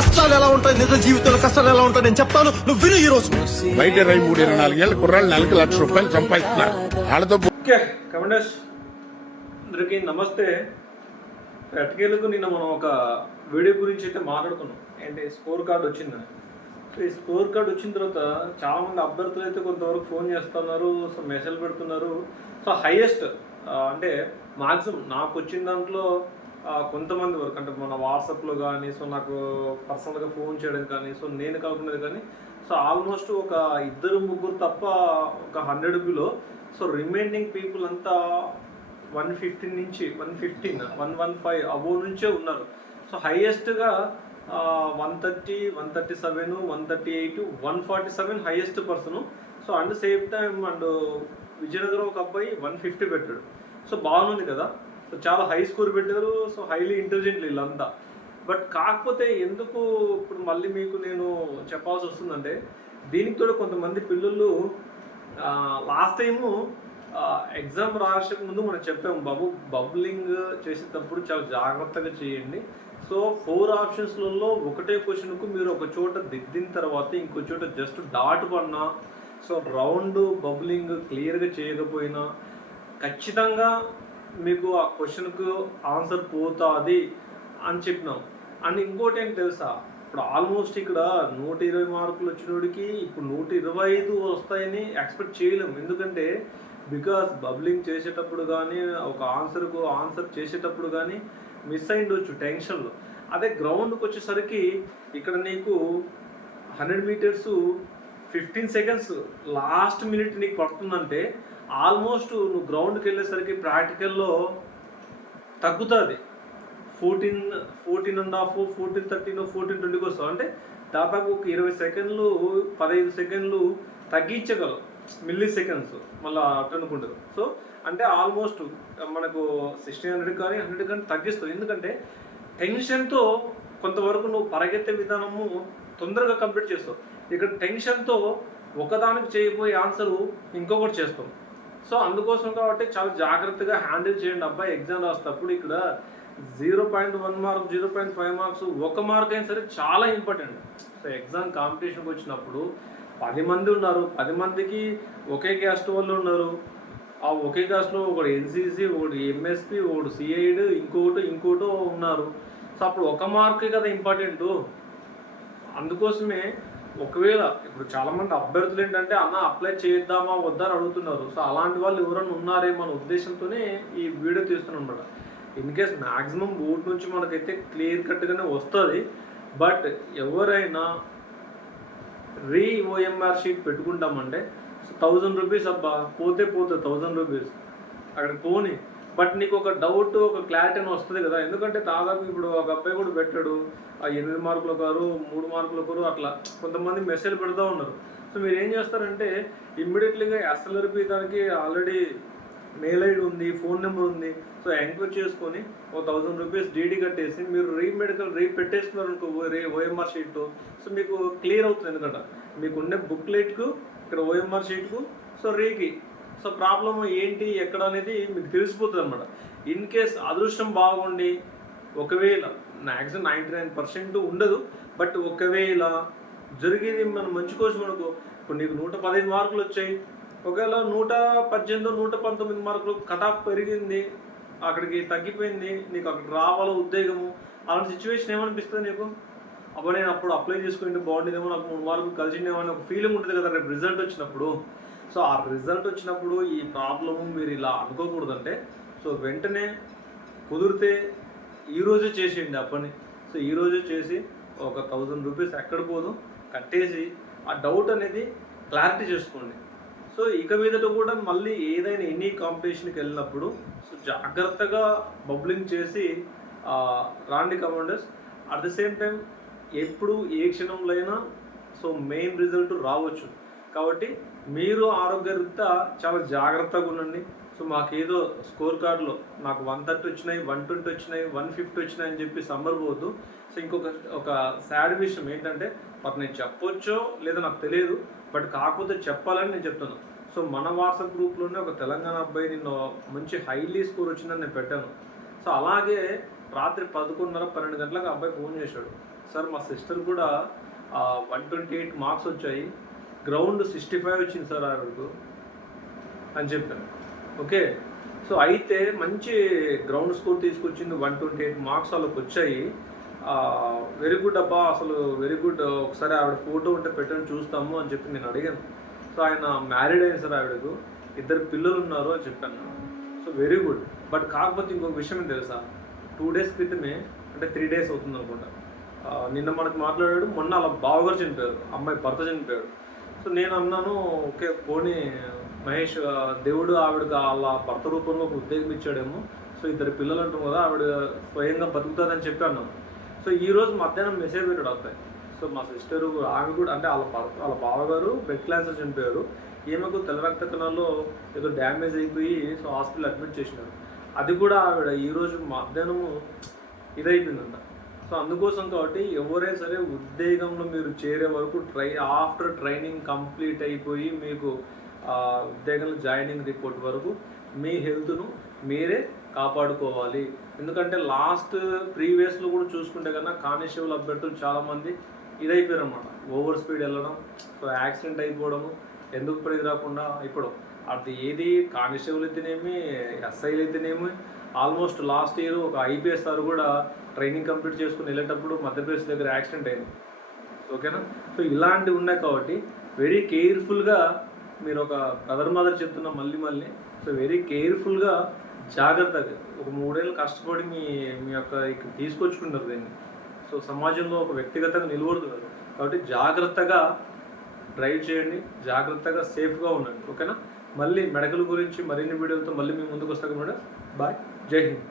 కష్టాలు ఎలా ఉంటాయి? నిజ జీవితంలో కష్టాలు ఎలా ఉంటాయి? నేను చెప్తాను. నువ్వు విను ఈ రోజు. బయట ఇరవై మూడు ఇరవై నాలుగేళ్ళ కుర్రాళ్ళు నెలకి లక్ష రూపాయలు సంపాదిస్తున్నారు. వాళ్ళతో ఓకే కమెండర్స్ అందరికీ నమస్తే. ఎట్టకేలకు నిన్న మనం ఒక వీడియో గురించి అయితే మాట్లాడుకున్నాం. ఏంటి స్కోర్ కార్డ్ వచ్చిందని సో ఈ స్కోర్ కార్డ్ వచ్చిన తర్వాత చాలా మంది అభ్యర్థులు అయితే కొంతవరకు ఫోన్ చేస్తున్నారు సో మెసేజ్ పెడుతున్నారు. సో హైయెస్ట్ అంటే మాక్సిమం నాకు వచ్చిన దాంట్లో కొంతమంది వరకు అంటే మన వాట్సాప్లో కానీ సో నాకు పర్సనల్గా ఫోన్ చేయడం కానీ సో నేను కాకుండా కానీ సో ఆల్మోస్ట్ ఒక ఇద్దరు ముగ్గురు తప్ప ఒక hundred below so remaining people అంతా వన్ ఫిఫ్టీన్ నుంచి one fifteen one one five above నుంచే ఉన్నారు. So హైయెస్ట్గా one thirty one thirty seven one thirty eight one forty seven highest person. So and same time and Vizianagaram ఒక అబ్బాయి one fifty పెట్టాడు. So బాగుంది కదా? So చాలా high score పెట్టారు. So highly intelligent వీళ్ళంతా బట్ కాకపోతే ఎందుకు ఇప్పుడు మళ్ళీ మీకు నేను చెప్పాల్సి వస్తుందంటే దీనికి తోడు కొంతమంది పిల్లలు లాస్ట్ టైము ఎగ్జామ్ రాసే ముందు మనం చెప్పాము బబు బబ్లింగ్ చేసేటప్పుడు చాలా జాగ్రత్తగా చేయండి. సో ఫోర్ ఆప్షన్స్లలో ఒకటే క్వశ్చన్కు మీరు ఒక చోట దిద్దిన తర్వాత ఇంకో చోట జస్ట్ డాట్ పడినా సో రౌండ్ బబ్లింగ్ క్లియర్గా చేయకపోయినా ఖచ్చితంగా మీకు ఆ క్వశ్చన్కు ఆన్సర్ పోతుంది అని చెప్పినాం అండ్ ఇంకోటి ఏంటి తెలుసా? ఇప్పుడు ఆల్మోస్ట్ ఇక్కడ నూట ఇరవై మార్కులు వచ్చినోడికి ఇప్పుడు నూట ఇరవై ఐదు వస్తాయని ఎక్స్పెక్ట్ చేయలేము ఎందుకంటే బికాస్ బబ్లింగ్ చేసేటప్పుడు కానీ ఒక ఆన్సర్కు ఆన్సర్ చేసేటప్పుడు కానీ మిస్ అయిండొచ్చు టెన్షన్లో. అదే గ్రౌండ్కి వచ్చేసరికి ఇక్కడ నీకు hundred metres fifteen seconds last minute నీకు పడుతుందంటే ఆల్మోస్ట్ నువ్వు గ్రౌండ్కి వెళ్ళేసరికి ప్రాక్టికల్లో తగ్గుతుంది. Fourteen fourteen and half fourteen thirteen fourteen ట్వంటీకి వస్తావు. అంటే దాదాపు ఒక ఇరవై సెకండ్లు పదహైదు సెకండ్లు తగ్గించగలవు. మిల్లీ సెకండ్స్ మళ్ళీ అట్ అనుకుంటారు. సో అంటే ఆల్మోస్ట్ మనకు సిక్స్టీన్ హండ్రెడ్ కానీ హండ్రెడ్ కానీ తగ్గిస్తావు. ఎందుకంటే టెన్షన్తో కొంతవరకు నువ్వు పరిగెత్తే విధానము తొందరగా కంప్లీట్ చేస్తావు. ఇక్కడ టెన్షన్తో ఒకదానికి చేయబోయే ఆన్సరు ఇంకొకటి చేస్తాం. సో అందుకోసం కాబట్టి చాలా జాగ్రత్తగా హ్యాండిల్ చేయండి. అబ్బాయి ఎగ్జామ్ రాసేటప్పుడు ఇక్కడ zero point one mark zero point five marks ఒక మార్క్ అయినా సరే చాలా ఇంపార్టెంట్. సో ఎగ్జామ్ కాంపిటీషన్కి వచ్చినప్పుడు పది మంది ఉన్నారు. పది మందికి ఒకే క్యాస్ట్ వాళ్ళు ఉన్నారు. ఆ ఒకే క్యాస్ట్లో ఒకటి ఎన్సీసీ ఒకటి ఎంఎస్పి ఒకడు సిఐడ్ ఇంకోటి ఇంకోటో ఉన్నారు. సో అప్పుడు ఒక మార్కే కదా ఇంపార్టెంట్. అందుకోసమే ఒకవేళ ఇప్పుడు చాలా మంది అభ్యర్థులు ఏంటంటే అన్న అప్లై చేద్దామా వద్దా అని అడుగుతున్నారు. సో అలాంటి వాళ్ళు ఎవరైనా ఉన్నారేమో అనే ఉద్దేశంతోనే ఈ వీడియో తీస్తున్నాను అనమాట ఇన్ కేస్ మ్యాక్సిమం బోర్డు నుంచి మనకైతే క్లియర్ కట్గానే వస్తుంది. బట్ ఎవరైనా రీ ఓఎంఆర్ షీట్ పెట్టుకుంటామంటే థౌజండ్ రూపీస్ అబ్బా పోతే పోతుంది థౌజండ్ రూపీస్. అక్కడ పోని బట్ నీకు ఒక డౌట్ ఒక క్లారిటీ అని వస్తుంది కదా. ఎందుకంటే దాదాపు ఇప్పుడు ఒక అబ్బాయి కూడా పెట్టాడు. ఆ ఎనిమిది మార్కులు ఒకరు మూడు మార్కులు ఒకరు అట్లా కొంతమంది మెసేజ్ పెడతా ఉన్నారు. సో మీరు ఏం చేస్తారంటే ఇమ్మీడియట్లీగా ఎస్ఎల్ఆర్పి దానికి ఆల్రెడీ మెయిల్ ఐడి ఉంది ఫోన్ నెంబర్ ఉంది. సో ఎంక్వైరీ చేసుకొని ఒక థౌసండ్ రూపీస్ డీడీ కట్టేసి మీరు రీ మెడికల్ రీ పెట్టేస్తున్నారు అనుకో రే ఓఎంఆర్ షీట్ సో మీకు క్లియర్ అవుతుంది ఎందుకంటే. మీకు ఉండే బుక్లెట్కు ఇక్కడ ఓఎంఆర్ షీట్కు సో రీకి సో ప్రాబ్లమ్ ఏంటి ఎక్కడ అనేది మీకు తెలిసిపోతుంది అనమాట ఇన్ కేస్ అదృష్టం బాగుండి ఒకవేళ మ్యాక్సిమం నైంటీ నైన్ పర్సెంట్ ఉండదు బట్ ఒకవేళ జరిగేది మన మంచి కోసం అనుకో ఇప్పుడు నీకు నూట పదిహేను మార్కులు వచ్చాయి ఒకవేళ నూట పద్దెనిమిది నూట పంతొమ్మిది మార్కులు కట్ ఆఫ్ పెరిగింది అక్కడికి తగ్గిపోయింది నీకు అక్కడ రావాలో ఉద్యోగము అలాంటి సిచ్యువేషన్ ఏమనిపిస్తుంది నీకు? అప్పుడు నేను అప్పుడు అప్లై చేసుకుంటే బాగుండేదేమో నాకు మూడు మార్కులు కలిసిండేమో అని ఒక ఫీలింగ్ ఉంటుంది కదా రేపు రిజల్ట్ వచ్చినప్పుడు. సో ఆ రిజల్ట్ వచ్చినప్పుడు ఈ ప్రాబ్లము మీరు ఇలా అనుకోకూడదంటే సో వెంటనే కుదిరితే ఈరోజే చేసేయండి ఆ పని. సో ఈ రోజే చేసి ఒక థౌజండ్ రూపీస్ ఎక్కడ పోదు కట్టేసి ఆ డౌట్ అనేది క్లారిటీ చేసుకోండి. సో ఇక మీదట కూడా మళ్ళీ ఏదైనా ఎనీ కాంపిటీషన్కి వెళ్ళినప్పుడు సో జాగ్రత్తగా బబ్లింగ్ చేసి రాండి commanders at the same time ఎప్పుడు ఏ క్షణంలో అయినా సో మెయిన్ రిజల్ట్ రావచ్చు. కాబట్టి మీరు ఆరోగ్యరీత్యా చాలా జాగ్రత్తగా ఉండండి. సో మాకేదో స్కోర్ కార్డులో నాకు వన్ థర్టీ వచ్చినాయి వన్ ట్వంటీ వచ్చినాయి వన్ ఫిఫ్టీ వచ్చినాయి అని చెప్పి సమ్మర్ పోవద్దు. సో ఇంకొక ఒక సాడ్ విషయం ఏంటంటే మరి నేను చెప్పొచ్చో లేదో నాకు తెలియదు. బట్ కాకపోతే చెప్పాలని నేను చెప్తాను. సో మన వాట్సాప్ గ్రూప్లోనే ఒక తెలంగాణ అబ్బాయి నిన్న మంచి హైలీ స్కోర్ వచ్చిందని నేను పెట్టాను. సో అలాగే రాత్రి పదకొండున్నర పన్నెండు గంటలకు అబ్బాయి ఫోన్ చేశాడు. సార్ మా సిస్టర్ కూడా వన్ ట్వంటీ ఎయిట్ మార్క్స్ వచ్చాయి. గ్రౌండ్ సిక్స్టీ ఫైవ్ వచ్చింది సార్ ఆవిడకు అని చెప్పాను ఓకే? సో అయితే మంచి గ్రౌండ్ స్కోర్ తీసుకొచ్చింది వన్ ట్వంటీ ఎయిట్ మార్క్స్ వాళ్ళకి వచ్చాయి. వెరీ గుడ్ అబ్బా అసలు వెరీ గుడ్ ఒకసారి ఆవిడ ఫోటో ఉంటే పెట్టని చూస్తాము అని చెప్పి నేను అడిగాను. సో ఆయన మ్యారీడ్ అయింది సార్ ఆవిడకు. ఇద్దరు పిల్లలు ఉన్నారు అని చెప్పాను. సో వెరీ గుడ్ బట్ కాకపోతే ఇంకొక విషయం తెలుసా? టూ డేస్ క్రితమే అంటే త్రీ డేస్ అవుతుంది అనుకుంటా నిన్న మనకు మాట్లాడాడు మొన్న అలా బావగారు చనిపోయారు. అమ్మాయి భర్త చనిపోయాడు. సో నేను అన్నాను ఓకే పోనీ మహేష్ దేవుడు ఆవిడకి వాళ్ళ భర్త రూపంలో ఒక ఉద్యోగం ఇచ్చాడేమో. సో ఇద్దరు పిల్లలు అంటాం కదా ఆవిడ స్వయంగా బతుకుతుందని చెప్పి అన్నాం. సో ఈ రోజు మధ్యాహ్నం మెసేజ్ పెట్టాడు అబ్బాయి. సో మా సిస్టర్ ఆమె కూడా అంటే వాళ్ళ భర్త వాళ్ళ బావగారు బ్లడ్ క్యాన్సర్ చనిపోయారు. ఈమెకు తెల్ల రక్త కణాల్లో ఏదో డ్యామేజ్ అయిపోయి సో హాస్పిటల్ అడ్మిట్ చేసినారు. అది కూడా ఆవిడ ఈ రోజు మధ్యాహ్నము ఇదైపోయిందంట. సో అందుకోసం కాబట్టి ఎవరైనా సరే ఉద్యోగంలో మీరు చేరే వరకు ట్రై ఆఫ్టర్ ట్రైనింగ్ కంప్లీట్ అయిపోయి మీకు ఉద్యోగంలో జాయినింగ్ రిపోర్ట్ వరకు మీ హెల్త్ను మీరే కాపాడుకోవాలి. ఎందుకంటే లాస్ట్ ప్రీవియస్లో కూడా చూసుకుంటే కన్నా కానిస్టేబుల్ అభ్యర్థులు చాలామంది ఇదైపోయారు అనమాట ఓవర్ స్పీడ్ వెళ్ళడం సో యాక్సిడెంట్ అయిపోవడము ఎందుకు పనికి రాకుండా ఇప్పుడు అది ఏది కానిస్టేబుల్ అయితేనేమి ఎస్ఐలు అయితేనేమి ఆల్మోస్ట్ లాస్ట్ ఇయర్ ఒక ఐపీఎస్ సార్ కూడా ట్రైనింగ్ కంప్లీట్ చేసుకుని వెళ్ళేటప్పుడు మధ్యప్రదేశ్ దగ్గర యాక్సిడెంట్ అయింది. ఓకేనా? సో ఇలాంటివి ఉన్నాయి కాబట్టి వెరీ కేర్ఫుల్గా మీరు ఒక బ్రదర్ మదర్ చెప్తున్నా మళ్ళీ మళ్ళీ సో వెరీ కేర్ఫుల్గా జాగ్రత్తగా ఒక మూడేళ్ళు కష్టపడి మీ మీ యొక్క ఇక్కడ తీసుకొచ్చుకుంటారు దీన్ని. సో సమాజంలో ఒక వ్యక్తిగతంగా నిలబడుతున్నారు కాబట్టి జాగ్రత్తగా డ్రైవ్ చేయండి జాగ్రత్తగా సేఫ్గా ఉండండి ఓకేనా మళ్ళీ మెడకల్ గురించి మరిన్ని వీడియోలతో మళ్ళీ మీ ముందుకు వస్తాం మేడం బాయ్ జై హింద్.